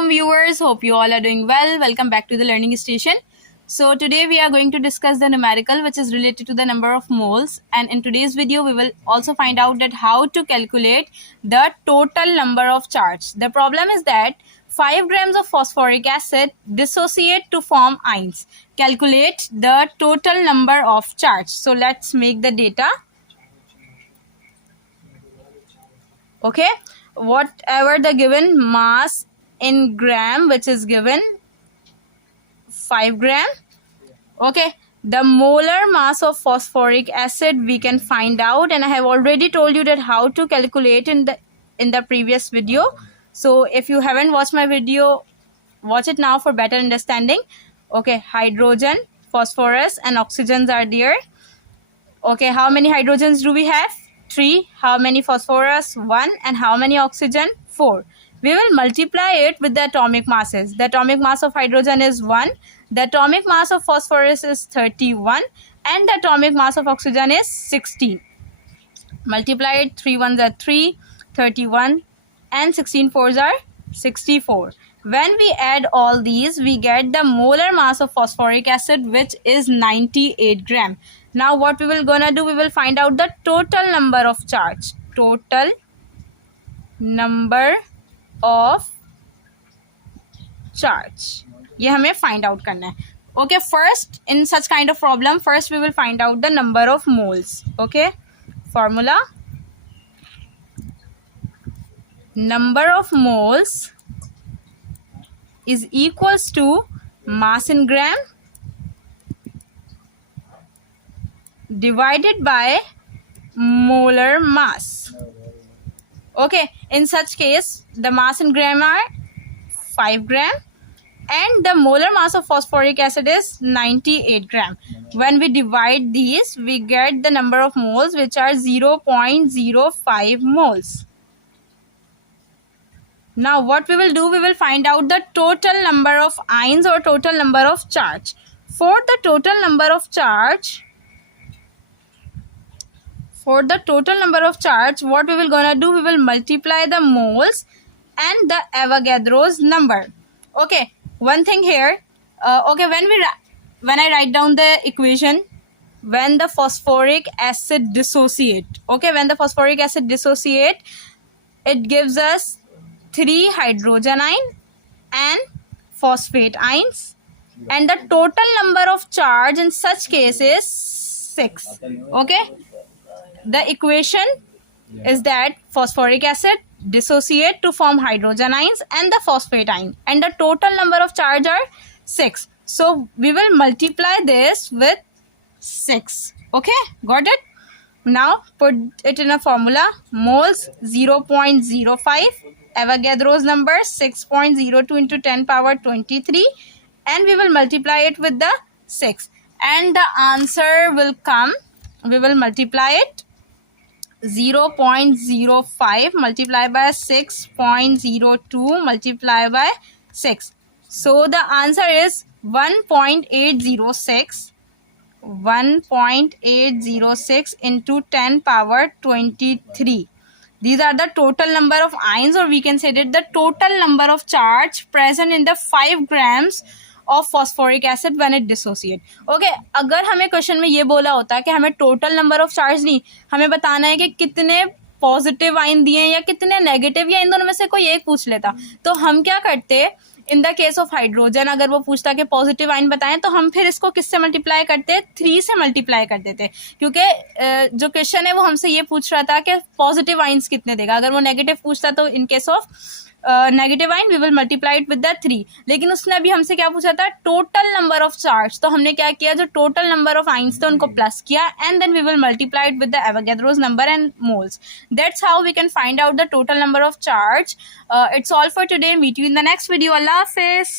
Assalamualaikum viewers, hope you all are doing well. Welcome back to the learning station. So today we are going to discuss the numerical which is related to the number of moles, and in today's video we will also find out that how to calculate the total number of charge. The problem is that 5 grams of phosphoric acid dissociate to form ions. Calculate the total number of charge. So let's make the data. Okay, whatever the given mass in gram, which is given 5 gram. Okay, the molar mass of phosphoric acid we can find out, and I have already told you that how to calculate in the previous video. So if you haven't watched my video, watch it now for better understanding. Okay, hydrogen, phosphorus and oxygens are there. Okay, how many hydrogens do we have? 3. How many phosphorus? 1. And how many oxygen? 4. We will multiply it with the atomic masses. The atomic mass of hydrogen is 1. The atomic mass of phosphorus is 31. And the atomic mass of oxygen is 16. Multiply it. 3 ones are 3, 31 and 16 fours are 64. When we add all these, we get the molar mass of phosphoric acid, which is 98 gram. Now what we will gonna do, we will find out the total number of charge. Total number of charge. ये हमें find out करना है. Okay, first in such kind of problem, first we will find out the number of moles. Okay, formula. Number of moles is equals to mass in gram divided by molar mass. Okay, in such case the mass in gram are 5 gram and the molar mass of phosphoric acid is 98 gram. When we divide these, we get the number of moles, which are 0.05 moles. Now what we will do, we will find out the total number of ions or total number of charge. For the total number of charge, what we will gonna do, we will multiply the moles and the Avogadro's number. Okay, one thing here. Okay, when I write down the equation, when the phosphoric acid dissociate. Okay, when the phosphoric acid dissociate, it gives us 3 hydrogen ion and phosphate ions, and the total number of charge in such case is 6. Okay, the equation is that phosphoric acid dissociate to form hydrogen ions and the phosphate ion, and the total number of charge are 6. So we will multiply this with 6. Okay, got it? Now put it in a formula. Moles 0.05, Avogadro's number 6.02 into 10 power 23, and we will multiply it with the 6, and the answer will come. We will multiply it. 0.05 multiplied by 6.02 multiplied by 6. So the answer is 1.806. 1.806 into 10 power 23. These are the total number of ions, or we can say that the total number of charge present in the 5 grams of phosphoric acid when it dissociate. Okay, अगर हमें question में ये बोला होता कि हमें total number of charge नहीं, हमें बताना है कि कितने पॉजिटिव आयन दिए या कितने नेगेटिव, या इन दोनों में से कोई एक पूछ लेता, तो हम क्या करते, in the case of hydrogen अगर वो पूछता कि पॉजिटिव आयन बताएं, तो हम फिर इसको किससे मल्टीप्लाई करते, 3 से मल्टीप्लाई कर देते, क्योंकि जो क्वेश्चन है वो हमसे ये पूछ रहा था कि पॉजिटिव आयन्स कितने देगा. अगर वो नेगेटिव पूछता तो in case of negative ion we will multiply it with the 3. लेकिन उसने अभी हमसे क्या पूछा था, टोटल नंबर ऑफ चार्ज. तो हमने क्या किया, जो टोटल नंबर ऑफ आयन्स थे उनको प्लस किया, and then we will multiply it with the Avogadro's number and moles. That's how we can find out the total number of charge. It's all for today. Meet you in the next video. Allah Hafiz.